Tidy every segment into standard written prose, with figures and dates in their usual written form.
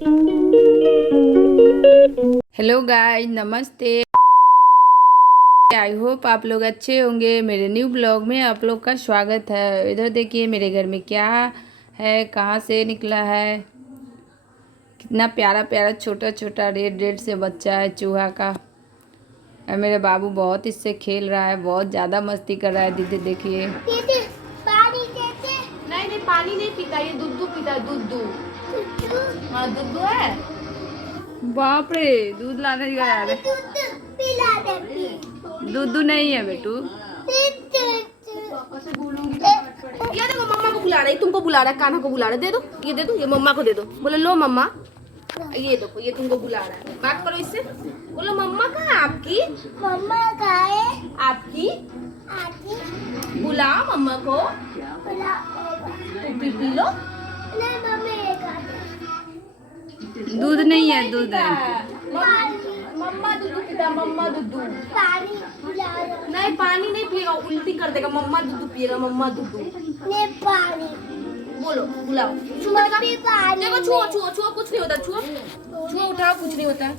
Hello guys, नमस्ते। I hope आप लोग अच्छे होंगे। मेरे न्यू ब्लॉग में आप लोग का स्वागत है। इधर देखिए मेरे घर में क्या है, कहाँ से निकला है। कितना प्यारा प्यारा छोटा छोटा रेड रेड से बच्चा है चूहा का। और मेरे बाबू बहुत इससे खेल रहा है, बहुत ज़्यादा मस्ती कर रहा है। दीदी देखिए, पानी देते। नहीं नहीं, पानी नहीं पीता, ये दूध पीता है। दूध। हाँ, दूध है। बाप रे, दूध लाने गया है। पिला दे। दूध नहीं है बेटू। ये देखो, मम्मा को बुला रहा है, तुमको बुला रहा है, कान्हा को बुला रहा है। दे दो, ये दे दो, ये मम्मा को दे दो। बोले लो मम्मा, ये देखो, ये तुमको बुला रहा है। बात करो इससे, बोलो मम्मा कहाँ है आपकी? मम्मा कहाँ है आपकी? आपकी बुलाओ मम्मा को। तुम भी पी लो। नहीं मम्मी, दूध नहीं है, दूध है। मम्मा दूध पीता, मम्मा दूध। पानी नहीं, पानी नहीं पिएगा, उल्टी कर देगा। मम्मा दूध पिएगा, मम्मा दूध नहीं। पानी बोलो, बुलाओ। देखो, छुओ छुओ छुओ, कुछ नहीं होता। छुओ छुओ, उठाओ, कुछ नहीं होता।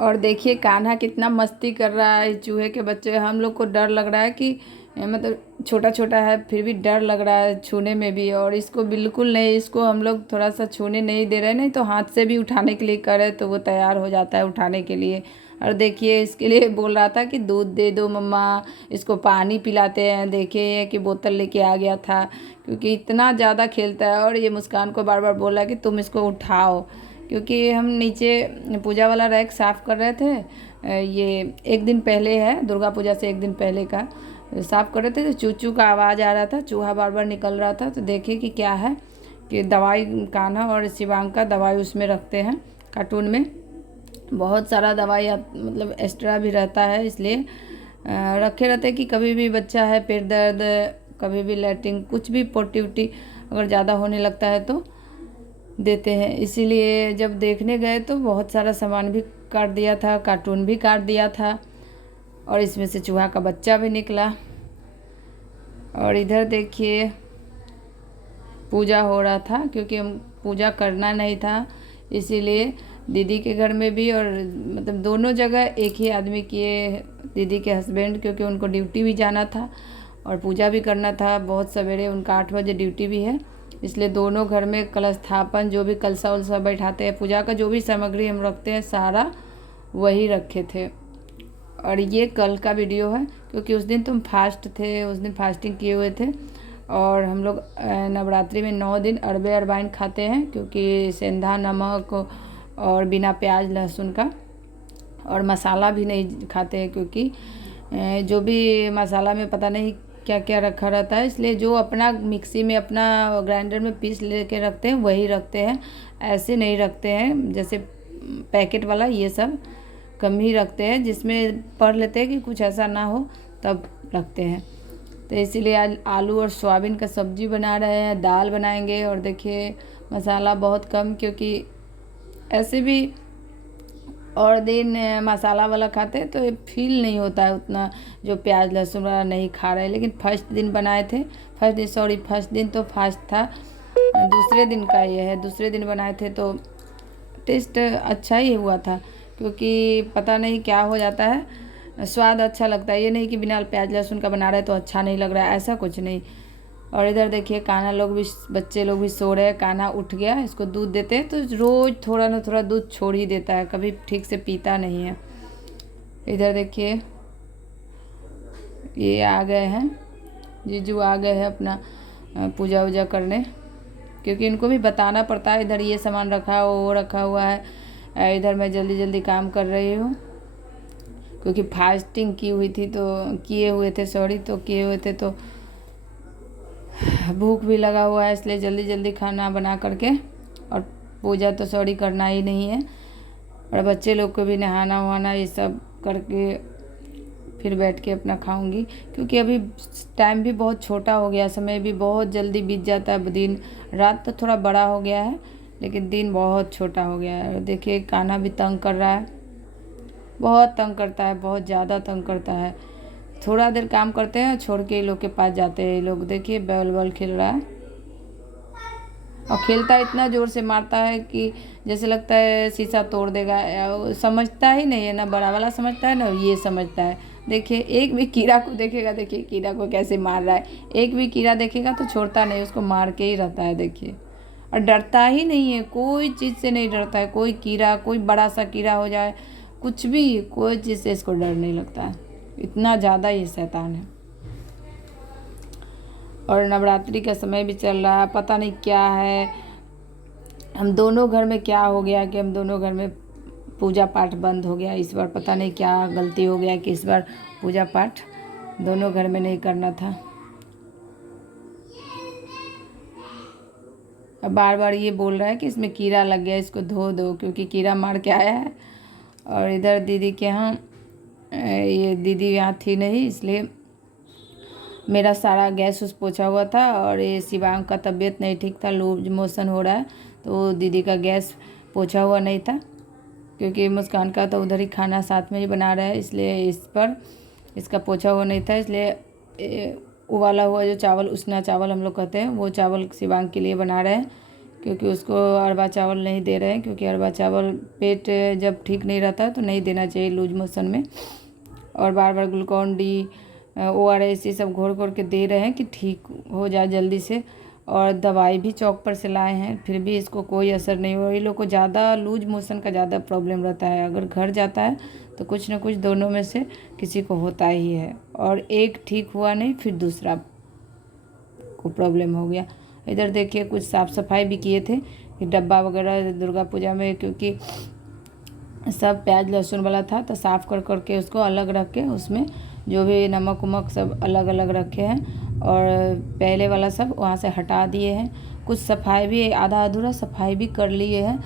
और देखिए कान्हा कितना मस्ती कर रहा है चूहे के बच्चे। हम लोग को डर लग रहा है कि मतलब छोटा छोटा है फिर भी डर लग रहा है छूने में भी। और इसको बिल्कुल नहीं, इसको हम लोग थोड़ा सा छूने नहीं दे रहे, नहीं तो हाथ से भी उठाने के लिए करे तो वो तैयार हो जाता है उठाने के लिए। और देखिए इसके लिए बोल रहा था कि दूध दे दो मम्मा, इसको पानी पिलाते हैं। देखिए कि बोतल लेके आ गया था क्योंकि इतना ज़्यादा खेलता है। और ये मुस्कान को बार बार बोल रहा है कि तुम इसको उठाओ, क्योंकि हम नीचे पूजा वाला रैक साफ़ कर रहे थे। ये एक दिन पहले है, दुर्गा पूजा से एक दिन पहले का साफ़ कर रहे थे तो चूचू का आवाज़ आ रहा था, चूहा बार बार निकल रहा था। तो देखिए कि क्या है कि दवाई कान्हा और शिवांग का दवाई उसमें रखते हैं कार्टून में। बहुत सारा दवाई मतलब एक्स्ट्रा भी रहता है, इसलिए रखे रहते हैं कि कभी भी बच्चा है पेट दर्द, कभी भी लैट्रिन, कुछ भी पोटी उटी अगर ज़्यादा होने लगता है तो देते हैं। इसीलिए जब देखने गए तो बहुत सारा सामान भी काट दिया था, कार्टून भी काट दिया था और इसमें से चूहा का बच्चा भी निकला। और इधर देखिए पूजा हो रहा था क्योंकि हम पूजा करना नहीं था, इसीलिए दीदी के घर में भी और मतलब दोनों जगह एक ही आदमी किए, दीदी के हस्बैंड, क्योंकि उनको ड्यूटी भी जाना था और पूजा भी करना था बहुत सवेरे। उनका 8 बजे ड्यूटी भी है, इसलिए दोनों घर में कलश स्थापन, जो भी कलसा उलसा बैठाते हैं, पूजा का जो भी सामग्री हम रखते हैं सारा वही रखे थे। और ये कल का वीडियो है क्योंकि उस दिन तुम फास्ट थे, उस दिन फास्टिंग किए हुए थे। और हम लोग नवरात्रि में 9 दिन अरबे अरबाइन खाते हैं क्योंकि सेंधा नमक और बिना प्याज लहसुन का, और मसाला भी नहीं खाते हैं क्योंकि जो भी मसाला में पता नहीं क्या क्या रखा रहता है, इसलिए जो अपना मिक्सी में अपना ग्राइंडर में पीस लेके रखते हैं वही रखते हैं, ऐसे नहीं रखते हैं जैसे पैकेट वाला। ये सब कम ही रखते हैं, जिसमें पढ़ लेते हैं कि कुछ ऐसा ना हो तब रखते हैं। तो इसीलिए आज आलू और सोयाबीन का सब्जी बना रहे हैं, दाल बनाएंगे। और देखिए मसाला बहुत कम, क्योंकि ऐसे भी और दिन मसाला वाला खाते हैं तो फील नहीं होता है उतना, जो प्याज लहसुन वाला नहीं खा रहे। लेकिन फर्स्ट दिन बनाए थे, फर्स्ट दिन तो फास्ट था, दूसरे दिन का ये है, दूसरे दिन बनाए थे तो टेस्ट अच्छा ही हुआ था। क्योंकि पता नहीं क्या हो जाता है, स्वाद अच्छा लगता है। ये नहीं कि बिना प्याज लहसुन का बना रहे तो अच्छा नहीं लग रहा है, ऐसा कुछ नहीं। और इधर देखिए कान्हा लोग भी, बच्चे लोग भी सो रहे हैं। कान्हा उठ गया, इसको दूध देते हैं तो रोज़ थोड़ा ना थोड़ा दूध छोड़ ही देता है, कभी ठीक से पीता नहीं है। इधर देखिए ये आ गए हैं, जीजू आ गए हैं अपना पूजा वूजा करने, क्योंकि इनको भी बताना पड़ता है इधर ये सामान रखा हो, वो रखा हुआ है। इधर मैं जल्दी जल्दी काम कर रही हूँ क्योंकि फास्टिंग की हुई थी, तो किए हुए थे, सॉरी, तो किए हुए थे तो भूख भी लगा हुआ है, इसलिए जल्दी जल्दी खाना बना करके, और पूजा तो सॉरी करना ही नहीं है। और बच्चे लोग को भी नहाना वहाना ये सब करके फिर बैठ के अपना खाऊंगी, क्योंकि अभी टाइम भी बहुत छोटा हो गया, समय भी बहुत जल्दी बीत जाता है। दिन रात तो थोड़ा बड़ा हो गया है लेकिन दिन बहुत छोटा हो गया है। देखिए कान्हा भी तंग कर रहा है, बहुत तंग करता है, बहुत ज़्यादा तंग करता है। थोड़ा देर काम करते हैं छोड़ के ये लोग के पास जाते हैं। ये लोग देखिए बॉल बॉल खेल रहा है। और खेलता इतना ज़ोर से मारता है कि जैसे लगता है शीशा तोड़ देगा। समझता ही नहीं है, ना बड़ा वाला समझता है ना ये समझता है। देखिए एक भी कीड़ा को देखेगा, देखिए कीड़ा को कैसे मार रहा है। एक भी कीड़ा देखेगा तो छोड़ता नहीं, उसको मार के ही रहता है। देखिए, और डरता ही नहीं है, कोई चीज़ से नहीं डरता है। कोई कीड़ा, कोई बड़ा सा कीड़ा हो जाए, कुछ भी, कोई चीज़ से इसको डर नहीं लगता है। इतना ज़्यादा ये शैतान है। और नवरात्रि का समय भी चल रहा है, पता नहीं क्या है। हम दोनों घर में क्या हो गया कि हम दोनों घर में पूजा पाठ बंद हो गया इस बार। पता नहीं क्या गलती हो गया कि इस बार पूजा पाठ दोनों घर में नहीं करना था। अब बार बार ये बोल रहा है कि इसमें कीड़ा लग गया, इसको धो दो, क्योंकि कीड़ा मार के आया है। और इधर दीदी के यहाँ, ये दीदी यहाँ थी नहीं, इसलिए मेरा सारा गैस उस पोछा हुआ था। और ये शिवांग का तबीयत नहीं ठीक था, लूज मोशन हो रहा है, तो दीदी का गैस पोछा हुआ नहीं था। क्योंकि मुस्कान का तो उधर ही खाना साथ में ही बना रहा है, इसलिए इस पर इसका पोछा हुआ नहीं था। इसलिए उबाला हुआ जो चावल, उसना चावल हम लोग कहते हैं, वो चावल शिवांग के लिए बना रहे हैं। क्योंकि उसको अरबा चावल नहीं दे रहे हैं, क्योंकि अरबा चावल पेट जब ठीक नहीं रहता तो नहीं देना चाहिए लूज मोशन में। और बार बार ग्लूकॉन डी, ORS ये सब घोर घोर के दे रहे हैं कि ठीक हो जाए जल्दी से। और दवाई भी चौक पर से लाए हैं, फिर भी इसको कोई असर नहीं हुआ। ये लोग को ज़्यादा लूज मोशन का ज़्यादा प्रॉब्लम रहता है। अगर घर जाता है तो कुछ ना कुछ दोनों में से किसी को होता ही है। और एक ठीक हुआ नहीं, फिर दूसरा को प्रॉब्लम हो गया। इधर देखिए कुछ साफ़ सफाई भी किए थे कि डब्बा वगैरह दुर्गा पूजा में, क्योंकि सब प्याज लहसुन वाला था, तो साफ़ कर करके उसको अलग रख के उसमें जो भी नमक वमक सब अलग अलग रखे हैं। और पहले वाला सब वहाँ से हटा दिए हैं। कुछ सफाई भी आधा अधूरा सफाई भी कर लिए हैं।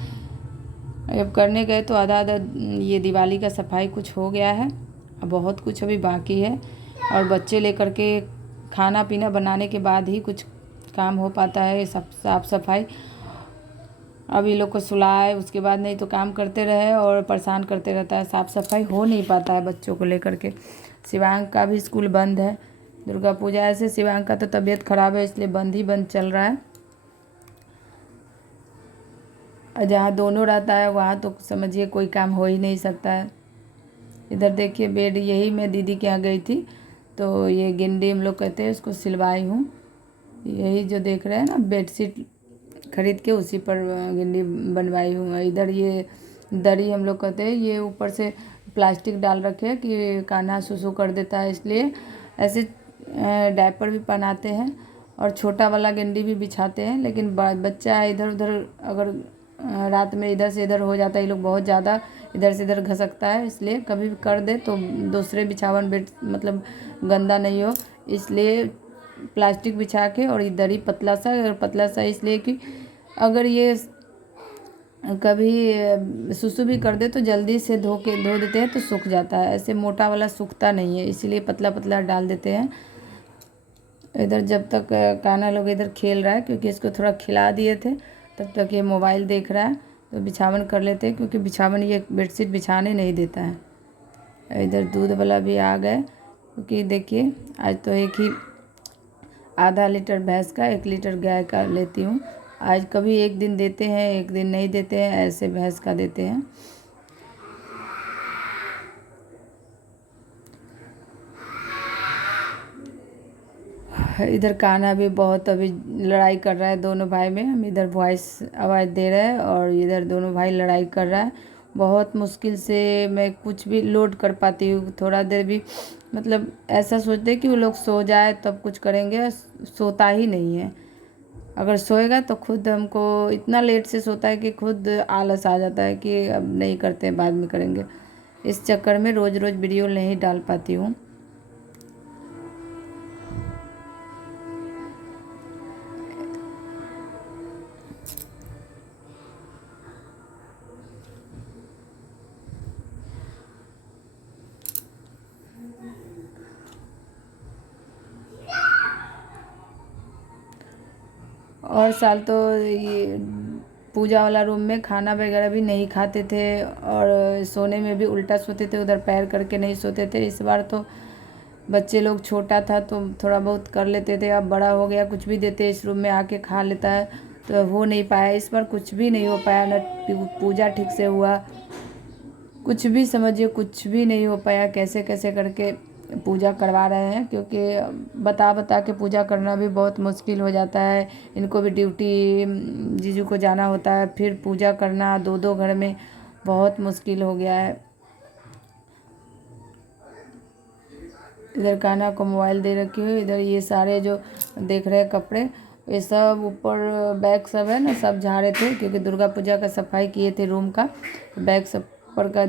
जब करने गए तो आधा आधा ये दिवाली का सफाई कुछ हो गया है, अब बहुत कुछ अभी बाकी है। और बच्चे लेकर के खाना पीना बनाने के बाद ही कुछ काम हो पाता है, सब साफ़ सफाई। अब ये लोग को सुलाए उसके बाद, नहीं तो काम करते रहे और परेशान करते रहता है, साफ़ सफाई हो नहीं पाता है बच्चों को लेकर के। शिवांग का भी स्कूल बंद है, दुर्गा पूजा ऐसे। शिवांग का तो तबीयत ख़राब है, इसलिए बंद ही बंद चल रहा है। और जहाँ दोनों रहता है वहाँ तो समझिए कोई काम हो ही नहीं सकता है। इधर देखिए बेड, यही मैं दीदी के यहाँ गई थी तो ये गेंडे हम लोग कहते हैं उसको, सिलवाई हूँ। यही जो देख रहे हैं ना, बेडशीट खरीद के उसी पर गेंडी बनवाई हूँ। इधर ये दरी हम लोग कहते हैं, ये ऊपर से प्लास्टिक डाल रखे हैं कि कान्हा सुसु कर देता है, इसलिए ऐसे डायपर भी पहनाते हैं। और छोटा वाला गेंडी भी बिछाते हैं। लेकिन बच्चा इधर उधर अगर रात में इधर से इधर हो जाता है, ये लोग बहुत ज़्यादा इधर से इधर घसकता है, इसलिए कभी भी कर दे तो दूसरे बिछावन बेड मतलब गंदा नहीं हो, इसलिए प्लास्टिक बिछा के। और ये दरी पतला सा इसलिए कि अगर ये कभी सुसु भी कर दे तो जल्दी से धो देते हैं तो सूख जाता है। ऐसे मोटा वाला सूखता नहीं है, इसीलिए पतला पतला डाल देते हैं। इधर जब तक कान्हा लोग इधर खेल रहा है, क्योंकि इसको थोड़ा खिला दिए थे, तब तक ये मोबाइल देख रहा है, तो बिछावन कर लेते हैं, क्योंकि बिछावन ये बेडशीट बिछाने नहीं देता है। इधर दूध वाला भी आ गए, क्योंकि देखिए आज तो एक ही आधा लीटर भैंस का 1 लीटर गाय का लेती हूँ। आज कभी एक दिन देते हैं, एक दिन नहीं देते हैं, ऐसे भैंस का देते हैं। इधर कान्हा भी बहुत अभी लड़ाई कर रहा है दोनों भाई में। हम इधर वॉइस आवाज़ दे रहे हैं और इधर दोनों भाई लड़ाई कर रहा है। बहुत मुश्किल से मैं कुछ भी लोड कर पाती हूँ, थोड़ा देर भी मतलब ऐसा सोचते हैं कि वो लोग सो जाए तब कुछ करेंगे, सोता ही नहीं है। अगर सोएगा तो खुद हमको इतना लेट से सोता है कि खुद आलस आ जाता है कि अब नहीं करते, बाद में करेंगे। इस चक्कर में रोज़ रोज़ वीडियो नहीं डाल पाती हूँ। और साल तो ये पूजा वाला रूम में खाना वगैरह भी नहीं खाते थे और सोने में भी उल्टा सोते थे, उधर पैर करके नहीं सोते थे। इस बार तो बच्चे लोग छोटा था तो थोड़ा बहुत कर लेते थे, अब बड़ा हो गया कुछ भी देते इस रूम में आके खा लेता है। तो हो नहीं पाया, इस बार कुछ भी नहीं हो पाया, न पूजा ठीक से हुआ, कुछ भी समझिए कुछ भी नहीं हो पाया। कैसे कैसे करके पूजा करवा रहे हैं, क्योंकि बता बता के पूजा करना भी बहुत मुश्किल हो जाता है। इनको भी ड्यूटी जीजू को जाना होता है, फिर पूजा करना दो दो घर में बहुत मुश्किल हो गया है। इधर कान्हा को मोबाइल दे रखी हूँ, इधर ये सारे जो देख रहे हैं कपड़े, ये सब ऊपर बैग सब है ना, सब झाड़े थे, क्योंकि दुर्गा पूजा का सफाई किए थे रूम का। बैग सब पर का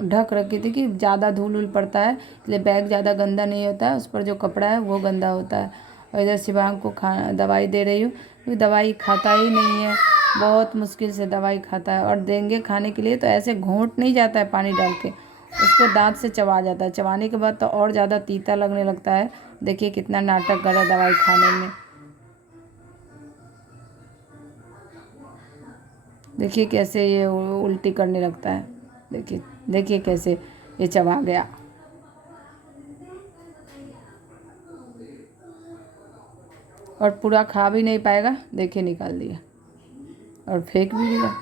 ढक रखी थी कि ज़्यादा धूल उल पड़ता है, इसलिए बैग ज़्यादा गंदा नहीं होता है, उस पर जो कपड़ा है वो गंदा होता है। और इधर शिवांग को दवाई दे रही हूँ, क्योंकि दवाई खाता ही नहीं है, बहुत मुश्किल से दवाई खाता है। और देंगे खाने के लिए तो ऐसे घोंट नहीं जाता है पानी डाल के, उसको दांत से चबा जाता है, चबाने के बाद तो और ज़्यादा तीता लगने लगता है। देखिए कितना नाटक कर रहा है दवाई खाने में। देखिए कैसे ये उल्टी करने लगता है, देखिए देखिए कैसे ये चबा गया। और पूरा खा भी नहीं पाएगा, देखिए निकाल दिया और फेंक भी दिया।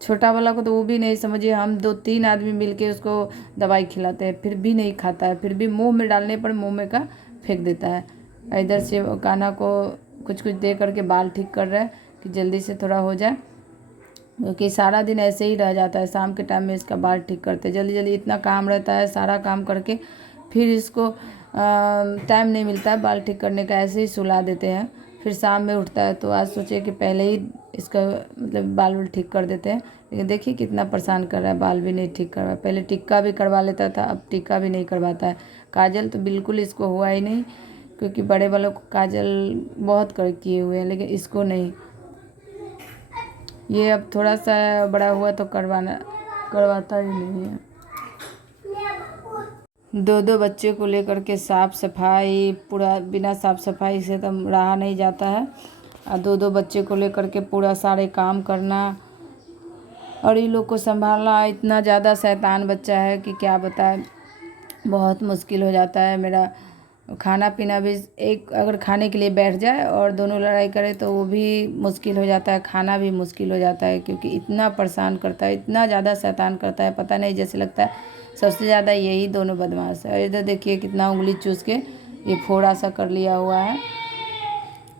छोटा वाला को तो वो भी नहीं, समझिए हम 2-3 आदमी मिलके उसको दवाई खिलाते हैं, फिर भी नहीं खाता है, फिर भी मुंह में डालने पर मुंह में का फेंक देता है। इधर से कान्हा को कुछ कुछ दे करके बाल ठीक कर रहा है कि जल्दी से थोड़ा हो जाए, क्योंकि सारा दिन ऐसे ही रह जाता है। शाम के टाइम में इसका बाल ठीक करते जल्दी जल्दी, इतना काम रहता है, सारा काम करके फिर इसको टाइम नहीं मिलता है बाल ठीक करने का, ऐसे ही सुला देते हैं, फिर शाम में उठता है। तो आज सोचे कि पहले ही इसका मतलब बाल वाल ठीक कर देते हैं, लेकिन देखिए कितना परेशान कर रहा है, बाल भी नहीं ठीक करवा। पहले टिक्का भी करवा लेता था, अब टिक्का भी नहीं करवाता है। काजल तो बिल्कुल इसको हुआ ही नहीं, क्योंकि बड़े वालों को काजल बहुत कर किए हुए हैं, लेकिन इसको नहीं। ये अब थोड़ा सा बड़ा हुआ तो करवाता ही नहीं है। दो दो बच्चे को लेकर के साफ़ सफाई, पूरा बिना साफ़ सफाई से तो रहा नहीं जाता है। और दो दो बच्चे को लेकर के पूरा सारे काम करना और इन लोग को संभालना, इतना ज़्यादा शैतान बच्चा है कि क्या बताएं, बहुत मुश्किल हो जाता है। मेरा खाना पीना भी, एक अगर खाने के लिए बैठ जाए और दोनों लड़ाई करे तो वो भी मुश्किल हो जाता है, खाना भी मुश्किल हो जाता है, क्योंकि इतना परेशान करता है, इतना ज़्यादा शैतान करता है, पता नहीं, जैसे लगता है सबसे ज़्यादा यही दोनों बदमाश है। इधर देखिए कितना उंगली चूस के ये फोड़ा सा कर लिया हुआ है,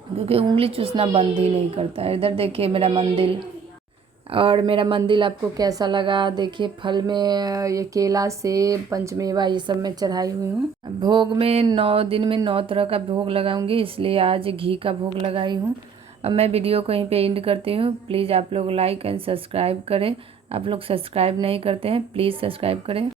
क्योंकि उंगली चूसना बंद ही नहीं करता है। इधर देखिए मेरा मंदिर, और मेरा मंदिर आपको कैसा लगा। देखिए फल में ये केला, सेब, पंचमेवा ये सब मैं चढ़ाई हुई हूँ। भोग में 9 दिन में 9 तरह का भोग लगाऊंगी, इसलिए आज घी का भोग लगाई हूँ। अब मैं वीडियो को यहीं पे एंड करती हूँ। प्लीज़ आप लोग लाइक एंड सब्सक्राइब करें, आप लोग सब्सक्राइब नहीं करते हैं, प्लीज़ सब्सक्राइब करें।